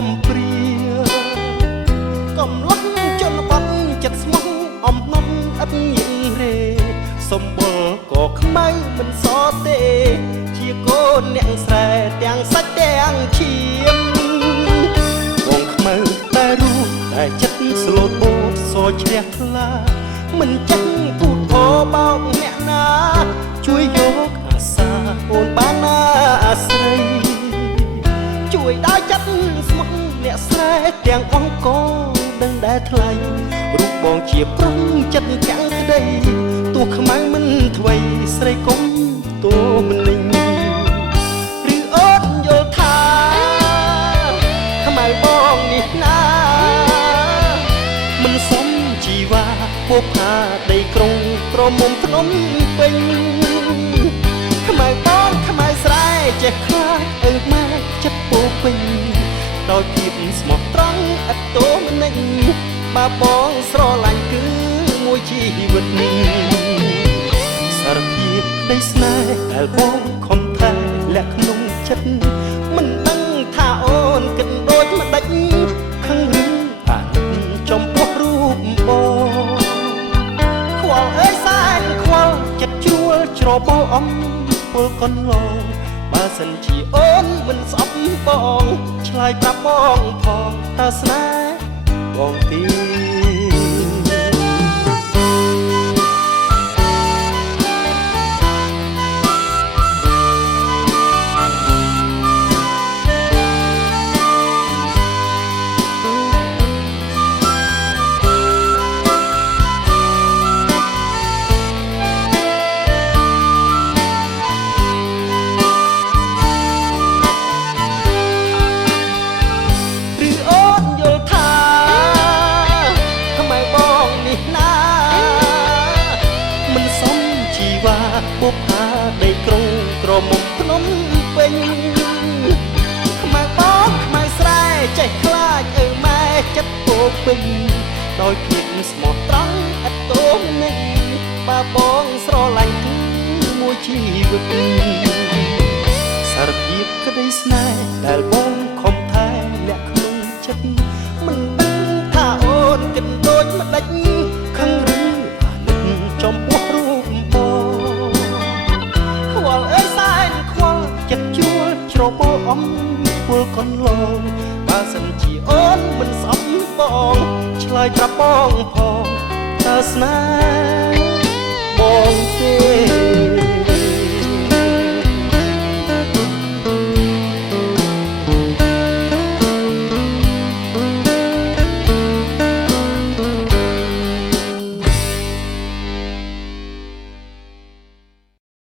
បំព្រាកំឡុងជនបទចិត្តស្មោះអំណត់ឥតញញរេសម្បុរក៏ខ្មៅមិនសទេជាកូនអ្នកស្រែទាំងសាច់ទាំងឈាមបងខ្មៅតែរូបតែចិត្តស្លូតបូតសជ្រះថ្លាមិនចេះพูดខបោកអ្នកណាជួយយកអាសាអូនបានណាអាស្រ័យជួយដល់ចិត្តស្មោះអ្នកស្រែទាំងអង្គដឹងដែលថ្លៃរូបបងជាប្រុងចិត្តចាំងក្តីទោះខ្មៅមិនថ្មីស្រីគុំតួមិនលិញឬអូនយល់ថាខ្មៅបងនេះណាមិនសមជីវ៉ាពុកផាដីក្រុងក្រមុំភ្នំពេញខ្មៅបងខ្មៅស្រែចេះខ្លាចអើម៉ែចិត្តពោពេញដោយភាពស្មោះត្រង់ឥតតូមនិញបើបងស្រឡាញ់គឺមួយជីវិតសារភាពនៃស្នេហ៍ដែលបងខំថែលាក់ក្នុងចិត្តមិនដឹងថាអូនគិតដូចម្ដេចខឹងឬអាណិតចំពោះរូបបងខ្វល់អើយសែនខ្វល់ចិត្តជួលច្របល់អំពលកន្លងបើសិនជាអូនមិនស្អប់បងឆ្លើយប្រាប់បងផងតើស្នេហ៍បងទីពុកផាដីក្រុងក្រមុំភ្នំពេញខ្មៅបងខ្មៅស្រែចេះខ្លាចអើម៉ែចិត្តពោពេញដោយភាពស្មោះត្រង់ឥតតូមនិញបើបងស្រឡាញ់មួយជីវិតសារភាពក្តីស្នេហ៍ដែលបងខំថែលាក់ក្នុងចិត្តមិនដឹងថាអូនគិតដូចម្ដេចខឹងឬអាណិតចំពោះរូបចិត្តជួលច្របល់អំពលកន្លងបើសិនជាអូនមិនស្អប់បងឆ្លើយប្រាប់បងផងតើស្នេហ៍